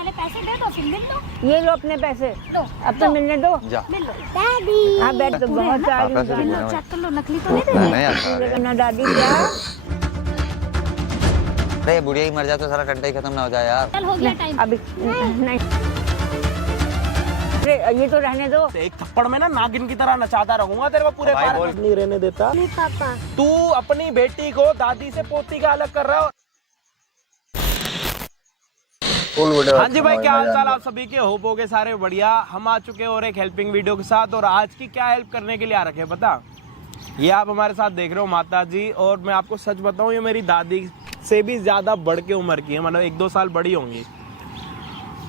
पहले पैसे दे दो फिर मिल लो। ये लो अपने पैसे, लो अब तो मिलने दो। मिल लो। दादी हाँ बैठ तो बहुत सारी मिल लो, चेक कर लो नकली तो नहीं दे नहीं आता ना दादी क्या। अरे बुढ़िया ही मर जाए तो सारा कंटा ही खत्म ना हो जाए यार। चल हो गया टाइम। अभी नहीं, अरे ये तो रहने दो। एक थप्पड़ में ना नागिन की तरह नचाता रहूंगा तेरे को पूरे भाई पार्क बोल। में। नहीं रहने देता। नहीं पापा। तू अपनी बेटी को दादी से पोती का अलग कर रहा हो। हाँ जी भाई, क्या हाल चाल आप सभी के, होप हो गए सारे बढ़िया। हम आ चुके हैं और एक हेल्पिंग वीडियो के साथ। और आज की क्या हेल्प करने के लिए आ रखे हैं पता, ये आप हमारे साथ देख रहे हो माता जी। और मैं आपको सच बताऊं, ये मेरी दादी से भी ज्यादा बढ़ के उम्र की है, मतलब 1-2 साल बड़ी होंगी।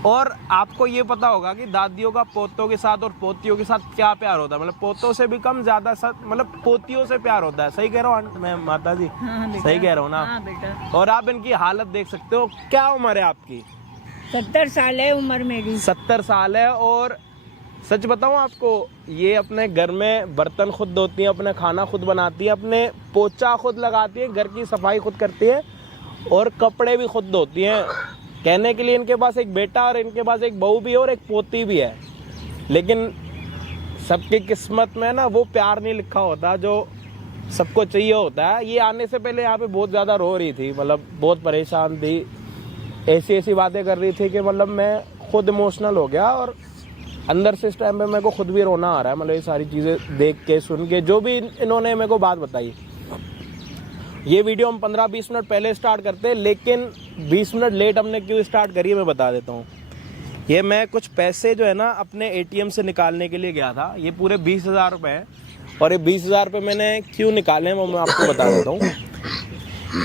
और आपको ये पता होगा कि दादियों का पोतों के साथ और पोतियों के साथ क्या प्यार होता है, मतलब पोतों से भी कम ज्यादा मतलब पोतियों से प्यार होता है। सही कह रहा हूँ मैं माता जी? हाँ, सही कह रहा हूँ ना? हाँ बेटा। और आप इनकी हालत देख सकते हो। क्या उम्र है आपकी? 70 साल है उम्र मेरी। 70 साल है। और सच बताऊं आपको, ये अपने घर में बर्तन खुद धोती है, अपना खाना खुद बनाती है, अपने पोछा खुद लगाती है, घर की सफाई खुद करती है और कपड़े भी खुद धोती हैं। कहने के लिए इनके पास एक बेटा और इनके पास एक बहू भी है और एक पोती भी है, लेकिन सबकी किस्मत में ना वो प्यार नहीं लिखा होता जो सबको चाहिए होता है। ये आने से पहले यहाँ पे बहुत ज़्यादा रो रही थी, मतलब बहुत परेशान थी, ऐसी बातें कर रही थी कि मतलब मैं खुद इमोशनल हो गया। और अंदर से इस टाइम पे मेरे को खुद भी रोना आ रहा है, मतलब ये सारी चीज़ें देख के सुन के, जो भी इन्होंने मेरे को बात बताई। ये वीडियो हम 15-20 मिनट पहले स्टार्ट करते हैं, लेकिन 20 मिनट लेट हमने क्यों स्टार्ट करी है मैं बता देता हूँ। ये मैं कुछ पैसे जो है ना अपने ATM से निकालने के लिए गया था। ये पूरे 20,000 रुपये हैं। और ये 20,000 रुपये मैंने क्यों निकाले हैं वो मैं आपको बता देता हूँ।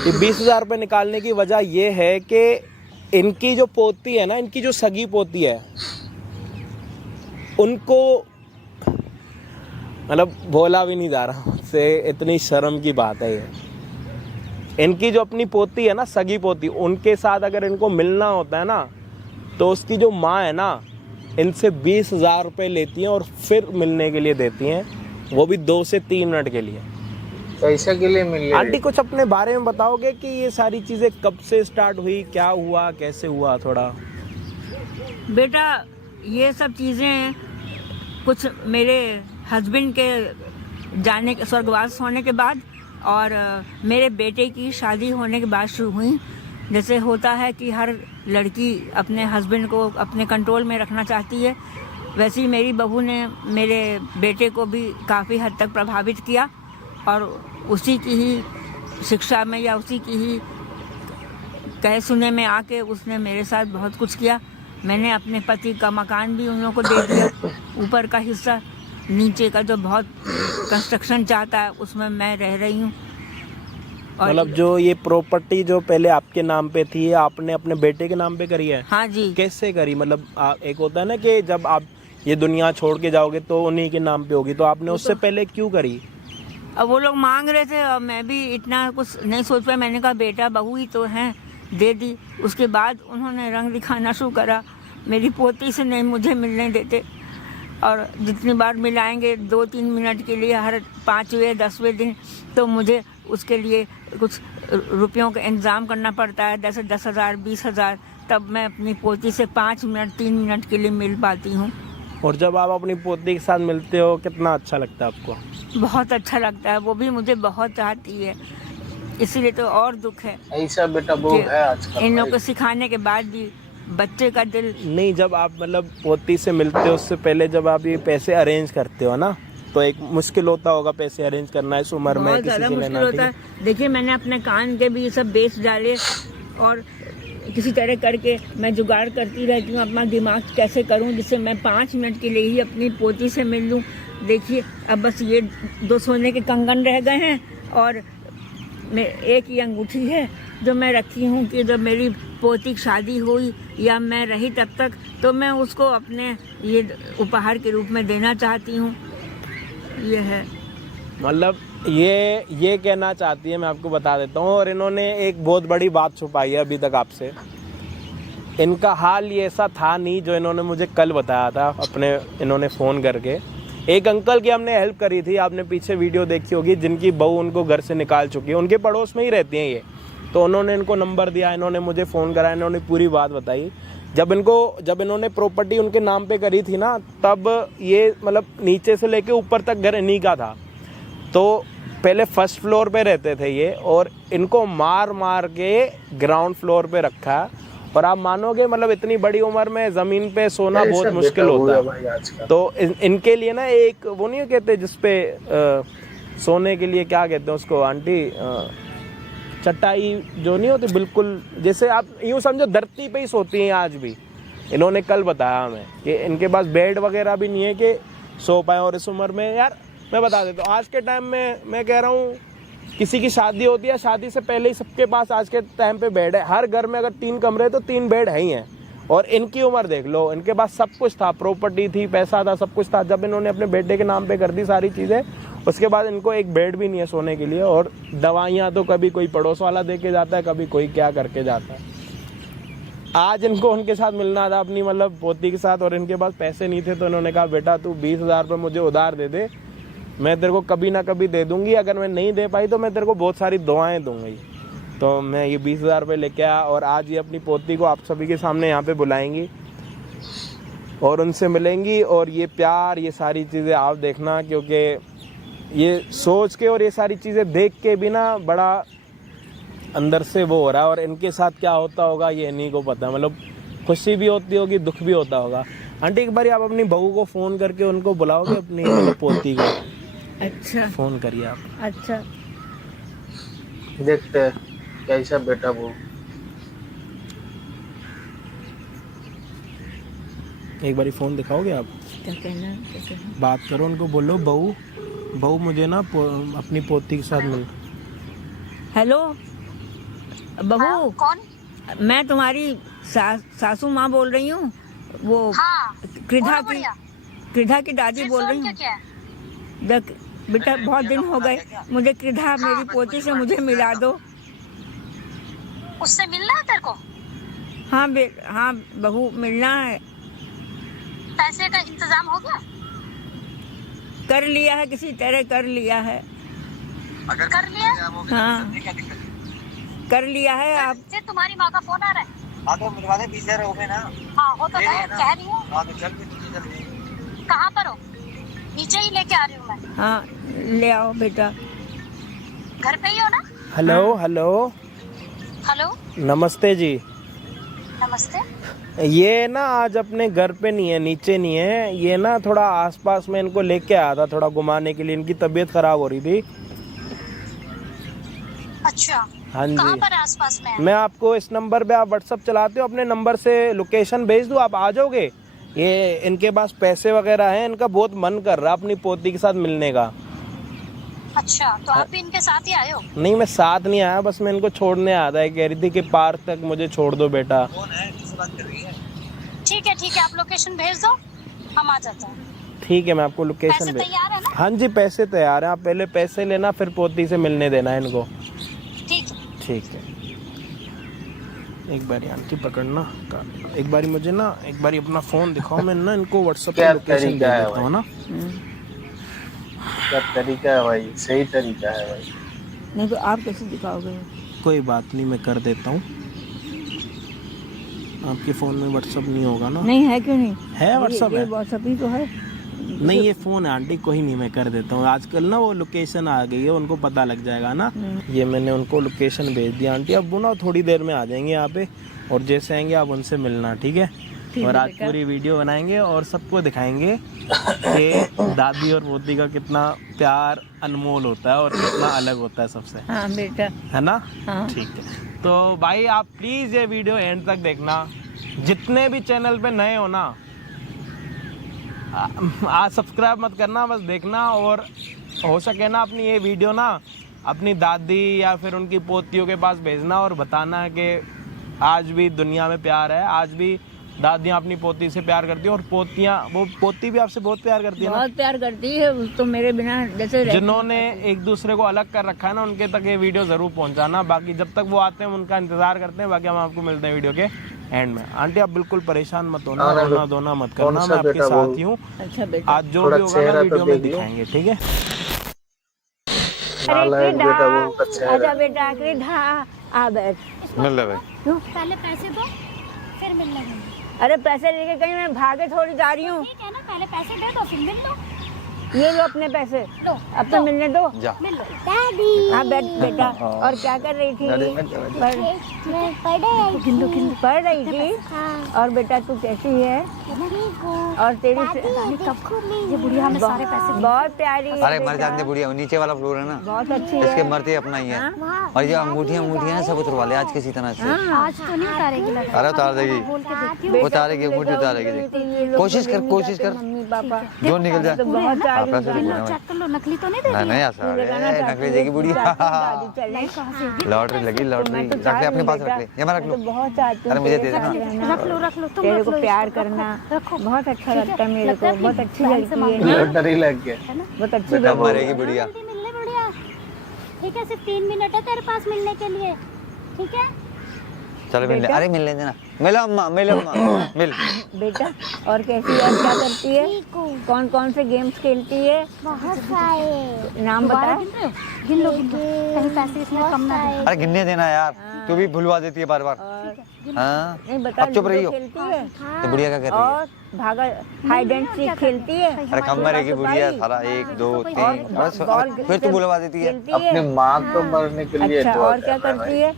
ये 20,000 रुपये निकालने की वजह ये है कि इनकी जो पोती है ना, इनकी जो सगी पोती है, उनको मतलब बोला भी नहीं जा रहा मुझसे, इतनी शर्म की बात है ये। इनकी जो अपनी पोती है ना, सगी पोती, उनके साथ अगर इनको मिलना होता है ना, तो उसकी जो माँ है ना, इनसे 20,000 रुपये लेती हैं और फिर मिलने के लिए देती हैं, वो भी 2 से 3 मिनट के लिए। पैसे के लिए मिल रही। आंटी कुछ अपने बारे में बताओगे कि ये सारी चीज़ें कब से स्टार्ट हुई, क्या हुआ, कैसे हुआ थोड़ा? बेटा ये सब चीज़ें कुछ मेरे हस्बैंड के जाने के, स्वर्गवास होने के बाद और मेरे बेटे की शादी होने के बाद शुरू हुई। जैसे होता है कि हर लड़की अपने हस्बैंड को अपने कंट्रोल में रखना चाहती है, वैसे ही मेरी बहू ने मेरे बेटे को भी काफ़ी हद तक प्रभावित किया। और उसी की ही शिक्षा में या उसी की ही कहे सुने में आके उसने मेरे साथ बहुत कुछ किया। मैंने अपने पति का मकान भी उन लोगों को दे दिया, ऊपर का हिस्सा, नीचे का जो बहुत कंस्ट्रक्शन चाहता है उसमें मैं रह रही हूँ। मतलब जो ये प्रॉपर्टी जो पहले आपके नाम पे थी, आपने अपने बेटे के नाम पे करी है? हाँ जी। कैसे करी? मतलब एक होता है ना कि जब आप ये दुनिया छोड़ के जाओगे तो उन्हीं के नाम पे होगी, तो आपने उससे पहले क्यों करी? अब वो लोग मांग रहे थे और मैं भी इतना कुछ नहीं सोच पाया। मैंने कहा बेटा बहू ही तो हैं, दे दी। उसके बाद उन्होंने रंग दिखाना शुरू करा, मेरी पोती से नहीं मुझे मिलने देते। और जितनी बार मिलाएंगे 2-3 मिनट के लिए हर 5वें 10वें दिन, तो मुझे उसके लिए कुछ रुपयों का इंतज़ाम करना पड़ता है, 10,000 20,000, तब मैं अपनी पोती से 5 मिनट 3 मिनट के लिए मिल पाती हूँ। और जब आप अपनी पोती के साथ मिलते हो कितना अच्छा लगता है आपको? बहुत अच्छा लगता है, वो भी मुझे बहुत चाहती है, इसीलिए तो और दुख है। ऐसा बेटा वो है आजकल। इन लोगों को सिखाने के बाद भी बच्चे का दिल नहीं, जब आप मतलब पोती से मिलते हो उससे पहले जब आप ये पैसे अरेंज करते हो ना, तो एक मुश्किल होता होगा पैसे अरेंज करना इस उम्र में, बहुत किसी ज़्यादा से मुश्किल लेना। होता है। देखिए मैंने अपने कान के भी ये सब बेच डाले और किसी तरह करके मैं जुगाड़ करती रहती हूँ, अपना दिमाग कैसे करूँ जिससे मैं 5 मिनट के लिए ही अपनी पोती से मिल लूँ। देखिए अब बस ये 2 सोने के कंगन रह गए हैं और एक ही अंगूठी है जो मैं रखी हूँ कि जब मेरी पोती की शादी हुई या मैं रही तब तक, तो मैं उसको अपने ये उपहार के रूप में देना चाहती हूँ। ये है मतलब ये कहना चाहती है, मैं आपको बता देता हूँ। और इन्होंने एक बहुत बड़ी बात छुपाई है अभी तक आपसे। इनका हाल ये ऐसा था नहीं जो इन्होंने मुझे कल बताया था अपने, इन्होंने फ़ोन करके। एक अंकल की हमने हेल्प करी थी, आपने पीछे वीडियो देखी होगी, जिनकी बहू उनको घर से निकाल चुकी है, उनके पड़ोस में ही रहती हैं ये। तो उन्होंने इनको नंबर दिया, इन्होंने मुझे फ़ोन करा, इन्होंने पूरी बात बताई। जब इन्होंने प्रॉपर्टी उनके नाम पे करी थी ना, तब ये मतलब नीचे से लेके ऊपर तक घर इन्हीं का था। तो पहले फर्स्ट फ्लोर पे रहते थे ये, और इनको मार मार के ग्राउंड फ्लोर पे रखा है। और आप मानोगे मतलब इतनी बड़ी उम्र में ज़मीन पे सोना बहुत मुश्किल होता है। तो इनके लिए ना एक वो नहीं कहते जिसपे सोने के लिए क्या कहते हैं उसको आंटी, चटाई जो नहीं होती बिल्कुल, जैसे आप यूँ समझो धरती पे ही सोती हैं आज भी। इन्होंने कल बताया हमें कि इनके पास बेड वगैरह भी नहीं है कि सो पाए। और इस उम्र में यार मैं बता देता हूँ, आज के टाइम में मैं कह रहा हूँ किसी की शादी होती है, शादी से पहले ही सबके पास आज के टाइम पे बेड है। हर घर में अगर 3 कमरे तो 3 बेड है ही हैं। और इनकी उम्र देख लो, इनके पास सब कुछ था, प्रॉपर्टी थी, पैसा था, सब कुछ था। जब इन्होंने अपने बेटे के नाम पे कर दी सारी चीज़ें, उसके बाद इनको एक बेड भी नहीं है सोने के लिए। और दवाइयाँ तो कभी कोई पड़ोस वाला दे के जाता है, कभी कोई क्या करके जाता है। आज इनको उनके साथ मिलना था अपनी मतलब पोती के साथ, और इनके पास पैसे नहीं थे। तो इन्होंने कहा बेटा तू 20,000 रुपये मुझे उधार दे दे, मैं तेरे को कभी ना कभी दे दूंगी। अगर मैं नहीं दे पाई तो मैं तेरे को बहुत सारी दुआएं दूंगी। तो मैं ये 20,000 रुपये लेके आया, और आज ये अपनी पोती को आप सभी के सामने यहाँ पे बुलाएंगी और उनसे मिलेंगी। और ये प्यार, ये सारी चीज़ें आप देखना, क्योंकि ये सोच के और ये सारी चीज़ें देख के भी ना बड़ा अंदर से वो हो रहा है। और इनके साथ क्या होता होगा ये इन्हीं को पता है। मतलब खुशी भी होती होगी, दुख भी होता होगा। आंटी एक बार आप अपनी बहू को फ़ोन करके उनको बुलाओगे, अपनी पोती को? अच्छा, फ़ोन करिए आप। अच्छा, देखते हैं कैसा बेटा वो। एक बार फ़ोन दिखाओगे आप? क्या कहना? बात करो उनको, बोलो बहू मुझे ना अपनी पोती के साथ मिल। हेलो बहू, कौन? मैं तुम्हारी सासू माँ बोल रही हूँ। वो कृधा की दादी बोल रही हूँ। देख बेटा, बहुत दिन हो गए, मुझे कृधा मेरी पोती से मुझे मिला दो। उससे मिलना है तेरे को? हाँ बहू, मिलना है। पैसे का इंतजाम हो गया? कर लिया है, किसी तरह कर लिया है। कर लिया? हाँ कर लिया है। आप फिर तुम्हारी माँ का फोन आ रहा है? हाँ तो मिलवा दे, 20,000 हो गए ना। हाँ हो तो है, कह रही हूँ। हाँ तो चल भी कहाँ पर हो? नीचे ही लेके आ रही हूँ मैं। हाँ ले आओ बेटा। घर पे ही हो ना? हेलो हेलो हेलो, नमस्ते जी। नमस्ते। ये ना आज अपने घर पे नहीं है, नीचे नहीं है। ये ना थोड़ा आसपास में इनको लेके आया था थोड़ा घुमाने के लिए, इनकी तबीयत खराब हो रही थी। अच्छा, हाँ जी। कहाँ पर आसपास में है? मैं आपको इस नंबर पे, आप व्हाट्सअप चलाते हो, अपने नंबर से लोकेशन भेज दूँ, आप आ जाओगे? ये इनके पास पैसे वगैरह हैं, इनका बहुत मन कर रहा है अपनी पोती के साथ मिलने का। अच्छा, तो आप भी इनके साथ ही आए हो? नहीं, मैं साथ नहीं आया, बस मैं इनको छोड़ने आया था। कह रही थी कि पार्क तक मुझे छोड़ दो बेटा। ठीक है, आप लोकेशन भेज दो, हम आ जाते हैं। ठीक है, मैं आपको लोकेशन पैसे तैयार है ना? हाँ जी, पैसे तैयार हैं। आप पहले पैसे लेना, फिर पोती से मिलने देना है इनको। ठीक है। एक बारी आंटी पकड़ना, एक बारी मुझे ना एक बारी अपना फोन दिखाओ, मैं ना इनको व्हाट्सएप पे लोकेशन दे देता हूँ ना। क्या तरीका है भाई? सही तरीका है भाई। नहीं तो आप कैसे दिखाओगे? कोई बात नहीं, मैं कर देता हूँ। आपके फ़ोन में व्हाट्सअप नहीं होगा ना? नहीं है, क्यों नहीं है? व्हाट्सअप है, व्हाट्सअप ही तो है। नहीं ये फ़ोन है आंटी, कोई नहीं, मैं कर देता हूँ। आजकल ना वो लोकेशन आ गई है, उनको पता लग जाएगा ना। ये मैंने उनको लोकेशन भेज दिया आंटी। अब वो ना थोड़ी देर में आ जाएंगे यहाँ पे, और जैसे आएंगे आप उनसे मिलना, ठीक है? और आज पूरी वीडियो बनाएंगे और सबको दिखाएंगे कि दादी और पोती का कितना प्यार अनमोल होता है और कितना अलग होता है सबसे। हाँ बेटा, है ना? हाँ। ठीक है। तो भाई आप प्लीज़ ये वीडियो एंड तक देखना। जितने भी चैनल पे नए हो ना, आज सब्सक्राइब मत करना, बस देखना। और हो सके ना अपनी ये वीडियो ना अपनी दादी या फिर उनकी पोतियों के पास भेजना और बताना कि आज भी दुनिया में प्यार है। आज भी दादियाँ अपनी पोती से प्यार करती हैं, और पोती भी आपसे बहुत प्यार करती है ना? बहुत प्यार करती है। तो मेरे बिना जैसे जिन्होंने एक दूसरे को अलग कर रखा है ना, उनके तक ये वीडियो जरूर पहुंचाना। बाकी जब तक वो आते हैं उनका इंतजार करते हैं। बाकी हम आपको मिलते हैं वीडियो के एंड में। आंटी आप बिल्कुल परेशान मत होना, रोना धोना मत करना, मैं आपके साथ ही हूँ। अच्छा बेटा, आज जो भी होगा ना वीडियो में दिखाएंगे, ठीक है? अरे आजा बेटा, कृधा आ बैठ। मिल रहा भाई। पहले पैसे दो, फिर मिलने देंगे। अरे पैसे लेके कहीं मैं भागे थोड़ी जा रही हूँ। ठीक है ना, पहले पैसे दे दो फिर मिल लो। ये लो अपने पैसे, लो अब तो मिलने दो। जा मिल लो। हाँ बैठ बेटा। और क्या कर रही थी? पढ़ रही थी। और बेटा तू कैसी है? और तेरी ये बुढ़िया हमें सारे पैसे बहुत प्यारी है अरे मर बेटा। जाते बुढ़िया, नीचे वाला फ्लोर है ना, बहुत अच्छी इसके है। मरते अपना ही है। और ये अंगूठियां अंगूठियां सब उतरवा ले आज किसी तरह से। आज तो नहीं उतारेगी लगा। अरे उतार देगी, बोल के देखती हूँ। बेटा, उतारेगी, तू अंगूठी बेटा उतारेगी, उधर देख। ही थी, ये लोग कोशिश कर, तो नहीं कोशिश जाते कर। मम्मी पापा जो निकल जाए। तो बहुत सारी पैसे हैं। रुको लो, ना। चेक कर लो, नकली तो नहीं दे नहीं दी। नहीं ऐसा तू लगाना चाहती नकली है, देगी बुढ़िया। दादी चले। कहाँ से ये? लॉटरी लगी, तो लॉटरी मैं तो रख ले अपने पास, रख ले। ये मैं रख मैं लूं। तो बहुत चाहती हूँ अरे मुझे तेरे दे देना। साथ रहना। रख लो तुम तेरे रख को लो प्यार इसको, करना रखो। बहुत अच्छा लगता है मेरे लगता को। है बहुत कि अच्छी बैंक लड़की से है मांग ना, लॉटरी लग गया। है ना। बहुत अच्छी बेटा लड़की मरेगी है। बुढ़िया। जल्दी मिलने बुढ़िया। ठीक है, सिर्फ 3 मिनट है तेरे पास मिलने के लिए। ठीक है, चलो मिल ले। बेटा। अरे मिल लेते ना। मिलो अम्मा, मिलो अम्मा, मिल। बेटा और कैसी है, क्या करती है? कौन कौन से गेम्स खेलती है? बहुत सारे। नाम दोबारा बता। गिन रहे हो? गिन लो गिन लो, कहीं पैसे इसमें कम ना दे। अरे गिनने देना यार, तू भी भुलवा देती है बार बार। और हाँ नहीं बता, अब चुप रही लूडो हो। खेलती है तो बुढ़िया क्या कर रही है? और भागा हाइड एंड सीक खेलती है। अरे कम मरेगी बुढ़िया सारा। 1 2 3 और फिर तू बुलवा देती है। खेलती अपने है। माँ को मरने के लिए अच्छा दुआ और क्या कर रहा करती है है?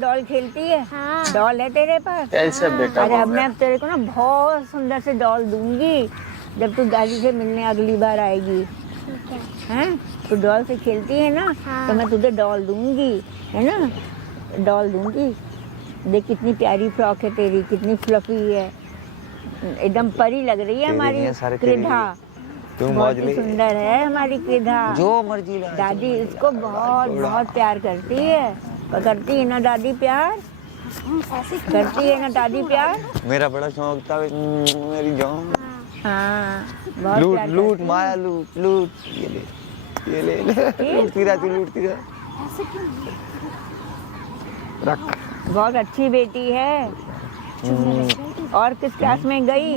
डॉल खेलती है। हाँ। डॉल है तेरे पास? कैसे बेटा अरे अब बोल मैं रहा अब तेरे को ना बहुत सुंदर से डॉल दूंगी जब तू दादी से मिलने अगली बार आएगी। ठीक है। हैं तू डॉल से खेलती है ना, हाँ। तो मैं तुझे डॉल दूंगी, है ना, डॉल दूंगी। देख कितनी प्यारी फ्रॉक है तेरी, कितनी फ्लफी है, एकदम परी लग रही है तेरे हमारी लिए है, सारे तेरे क्रिधा। तू बहुत मौज ही ले, सुंदर है हमारी क्रिधा। जो मर्जी ला। दादी इसको बहुत बहुत प्यार करती है। करती है ना दादी प्यार? करती है ना दादी प्यार? मेरा बड़ा शौक था मेरी जान। हाँ बहुत लूट प्यार लूट करती है। माया लूट लूट। ये ले लूटती रहती, लूटती रह। रख। बहुत अच्छी बेटी है। और किस क्लास में गई?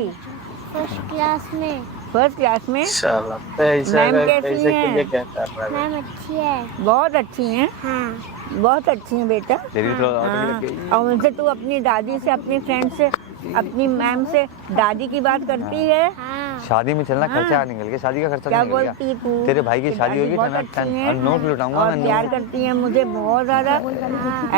फर्स्ट क्लास में। फर्स्ट क्लास में। साला पैसे मैम का कैसी पैसे हैं? के लिए क्या कर रहा है? मैम अच्छी है। बहुत अच्छी हैं, हाँ। बहुत अच्छी हैं बेटा। तेरी तो लॉटरी हाँ, लग गई। और उनसे तू अपनी दादी से, अपनी फ्रेंड से, अपनी मैम से दादी की बात करती है। हाँ। शादी में चलना, हाँ। खर्चा निकल गया, शादी का खर्चा क्या निकल गया। बोलती है तू? तेरे भाई की कि शादी दादी होगी बहुत ना, अच्छी हैं नोट लुटाऊंगा और मैं, प्यार नोट। करती है मुझे बहुत ज्यादा,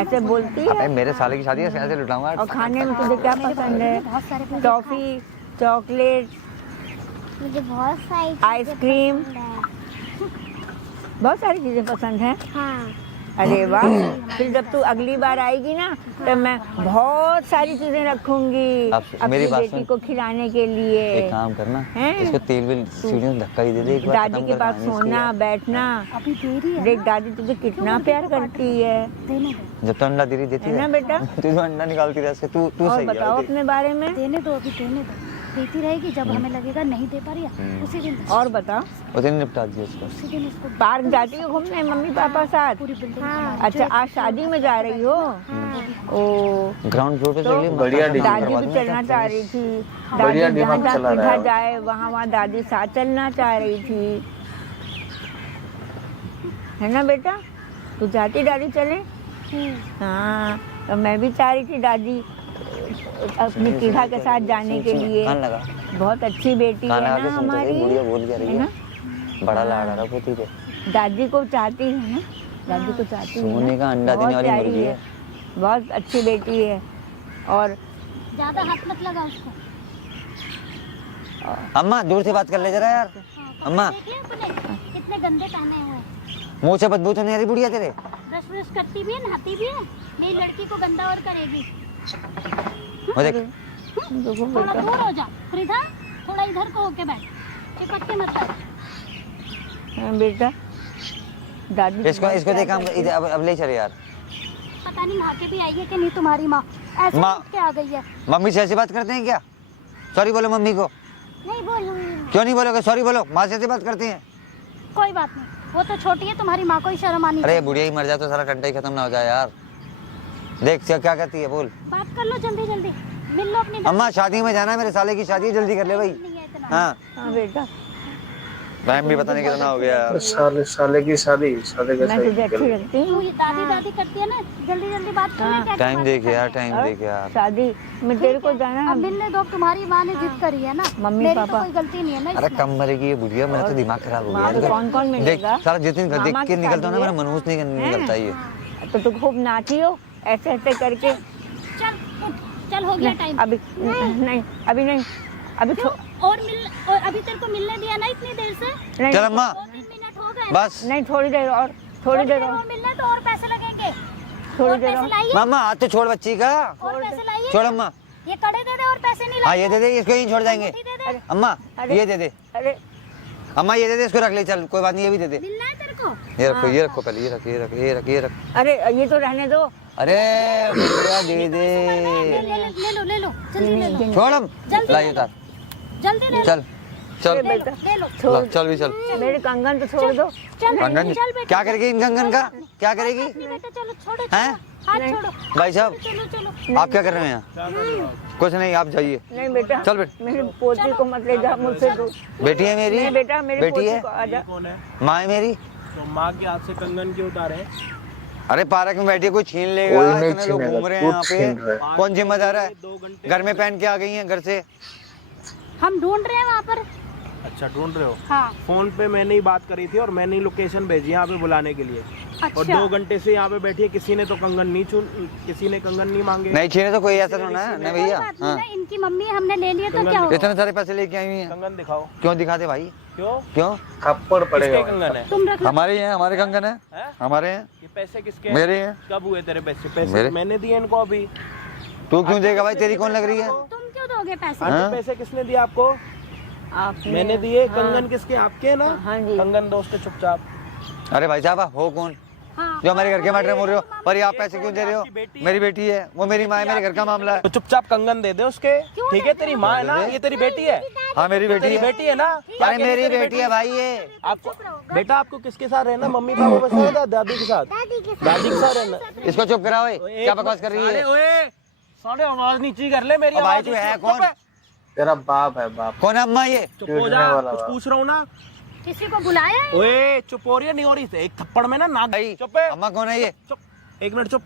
ऐसे बोलती अबे है। मेरे साले की शादी है, ऐसे लुटाऊंगा। और खाने में तुझे क्या पसंद है? टॉफी, चॉकलेट, मुझे बहुत सारी चीजें आइसक्रीम, पसंद है। बहुत सारी चीजें पसंद हैं। हाँ। अरे वाह, फिर जब तू अगली बार आएगी ना तो मैं बहुत सारी चीजें रखूंगी अब अपनी मेरी बात बेटी सुन। को खिलाने के लिए। एक काम करना, हैं? इसको तेल वेल सीढ़ियों से धक्का ही दे दे एक बार, दादी खत्म के कर पास कहानी इसकी सोना यार। बैठना। अभी देरी है देख दादी तुझे कितना प्यार करती है, देने दो, जब तो अंडा दे रही देती है ना रह। बेटा? तू जो अंडा निकालती रह, तू तू और सही बताओ है। अपने बारे में। देने दो, अभी देने दो। देती रहेगी, जब हमें लगेगा नहीं दे पा रही है उसी दिन, और बताओ, उतने निपटा दिया इसको। उसी दिन इसको पार्क जाती हो घूमने मम्मी पापा साथ? पूरी बिल्डिंग हाँ। अच्छा आज शादी में जा रही हो? ओ ग्राउंड फ्लोर पे तो चलिए, बढ़िया मकान दादी करवा भी दूंगा, चलना चाह रही थी। बढ़िया दादी जहाँ दिमाग जहाँ चला रहा सीधा है वो। जाए वहाँ वहाँ दादी साथ चलना चाह रही थी, है ना बेटा? तू चाहती दादी चले? हाँ तो मैं भी चाह रही थी दादी अपनी किधा के साथ जाने के लिए। कान लगा, बहुत अच्छी बेटी कान है लगा ना के सुनते हमारी, रही, बुढ़िया बोल क्या रही है है। ना? बड़ा लाड़ आ रहा पोती पे। दादी को चाहती है ना, दादी को चाहती है ना? सोने का अंडा बहुत देने वाली प्यारी मुर्गी है। बहुत अच्छी बेटी है। और ज्यादा हाथ मत लगा उसको। अम्मा दूर से बात कर ले जरा यार। अम्मा देखिए अपने कितने गंदे पहने हुए हैं। मुंह से बदबू तो नहीं आ रही बुढ़िया तेरे? ब्रश ब्रश करती भी है, नहाती भी है। मेरी लड़की को गंदा और करेगी। वो देख, देखो थोड़ा बेटा, दूर हो जा फ्रीदा, थोड़ा इधर को होके बैठ, चिपक के मत बैठ। हाँ, बेटा दादी इसको इसको देख, हम इधर अब ले चले यार। पता नहीं नहा के भी आई है कि नहीं तुम्हारी माँ, ऐसे माँ- उठ के आ गई है। मम्मी से ऐसी बात करते हैं क्या? सॉरी बोलो मम्मी को। नहीं बोलूंगी। क्यों नहीं बोलोगे? सॉरी बोलो, माँ से ऐसी बात करते हैं। कोई बात नहीं, वो तो छोटी है, तुम्हारी माँ को ही शर्म आनी अरे चाहिए। बुढ़िया ही मर जाए तो सारा टंटा ही खत्म ना हो जाए यार। देख क्या कहती है, बोल। बात कर लो जल्दी जल्दी, मिल लो अपनी अम्मा शादी में जाना है, मेरे साले की शादी है, जल्दी कर ले भाई। नहीं है इतना। हाँ हाँ बेटा, टाइम भी पता नहीं कितना हो गया यार। साले साले की शादी साले का मैं तुझे अच्छी लगती हूँ। तू ये दादी दादी करती है ना, जल्दी जल्दी बात कर ले, क्या टाइम देख यार, टाइम देख यार। शादी में तेरे को जाना अब मिलने दो, तुम्हारी माँ ने जिद करी है ना, मम्मी मेरी पापा। तो कोई गलती नहीं है ना अरे इसमें। कम मरेगी ये बुढ़िया, मेरा तो दिमाग खराब हो वहाँ पे गया। कौन कौन देख मिलेगा? सारा जितने देख मामा के की निकलता हूँ ना, शादी मेरा मनहूस नहीं निकलता ये। तो तू खूब नाची हो ऐसे ऐसे करके। चल उठ, चल हो गया टाइम। अभी नहीं, अभी नहीं, अभी और अभी तेरे को मिलने दिया ना इतनी देर से, नहीं, चल अम्मा 2-3 मिनट हो गए। बस। नहीं, थोड़ी देर और, थोड़ी देर और, मिलना तो और पैसे लगेंगे। थोड़ी और देर पैसे और। लाइए, मामा हाथ तो छोड़ बच्ची का, और पैसे लाइए। छोड़ अम्मा। ये कड़े दे दे और पैसे नहीं हाँ लाइए। ये दे दे, इसको यहीं छोड़ जाएंगे। अंगूठी दे दे। अम्मा अरे। ये दे दे, अरे अम्मा ये दे दे, इसको रख ले, चल कोई बात नहीं, ये भी दे दे। मिलना है तेरे को। ये रखो, ये रखो पहले, ये रख, ये रख, ये रख, ये रख। अरे ये तो रहने दो। अरे भैया दे दे, ले लो जल्दी ले लो, छोड़ हम, जल्दी ला ये उतार, जल्दी ले लो, चल चल ले लो। ला, चल भी चल। मेरे कंगन तो छोड़ दो। चल कंगन चल बेटा, क्या करेगी इन कंगन का, क्या करेगी? नहीं बेटा चलो, छोड़ो हैं? हाथ छोड़ो। भाई साहब चलो चलो। आप क्या कर रहे हैं यहाँ? कुछ नहीं, आप जाइए। नहीं बेटा, चल बेटा। मेरी पोती को मत ले जा मुझसे दूर। बेटी है मेरी, नहीं बेटा, मेरी बेटी पोती है, को आजा। कौन है? माँ है मेरी। तो माँ के हाथ से कंगन क्यों उतारे? अरे पार्क में बैठी है, कोई छीन लेगा, कोई नहीं इतने लोग छीनेगा, घूम रहे हैं यहाँ खुद छीन रहा पे, कौन जिम्मेदार है? 2 घंटे घर में पहन के आ गई हैं घर से। हम ढूंढ रहे हैं वहाँ पर। अच्छा ढूंढ रहे हो? हाँ फोन पे मैंने ही बात करी थी और मैंने ही लोकेशन भेजी यहाँ पे बुलाने के लिए। और अच्छा 2 घंटे से यहाँ पे बैठी है, किसी ने तो कंगन नहीं किसी ने कंगन नहीं मांगे। नहीं छीने तो कोई ऐसा होना है ना कोई भैया। बात नहीं हाँ ना, इनकी मम्मी हमने ले लिए तो क्या होगा? इतने सारे पैसे लेके आई हुई हैं, कंगन दिखाओ। क्यों दिखाते भाई, क्यों? क्यों? थप्पड़ किसके पड़ेगा कंगन है? तुम रख लो। हमारे हैं, हमारे कंगन है, हैं? हमारे हैं, ये पैसे किसके हैं? मेरे हैं। कब हुए तेरे पैसे? पैसे मेरे। मैंने दिए इनको अभी। तू क्यों देगा भाई, तेरी कौन लग रही है? तुम क्यों दोगे पैसे? हाँ? आंटी पैसे किसने दिए आपको? आपने- मैंने दिए। हाँ। कंगन किसके? आपके हैं ना? हाँ जी। कंगन दोस्त चुपचाप। अरे भाई साहब हो कौन हाँ। जो हमारे घर के मैटर बोल रहे हो, पर ये आप पैसे ये क्यों कौन दे है? रहे हो? आपकी बेटी है? मेरी बेटी है, वो मेरी माँ है, मेरे घर का मामला है। तो चुपचाप कंगन दे दे उसके, ठीक है? तेरी माँ है ना, ये तेरी बेटी है। हाँ मेरी बेटी तेरी है। बेटी है ना? क्या अरे कह रही मेरी तेरी बेटी है भाई ये। आपको बेटा, आपको किसके साथ रहना? मम्मी पापा के साथ या दादी के साथ? दादी के साथ रहना। इसको चुप कराओ, ये क्या बकवास कर रही है? साढ़े आवाज नीची कर ले मेरी। अब भाई आवाज तू नीची- है चुप कौन? तेरा बाप है बाप। कौन है अम्मा ये? चुप हो जा, चिढ़ने वाला कुछ बाप। पूछ रहा हूँ ना। किसी को बुलाया है? ओए चुप हो रही है, नहीं हो रही? एक थप्पड़ में ना नाक। भाई चुप है। अम्मा कौन है ये? चुप, 1 मिनट चुप।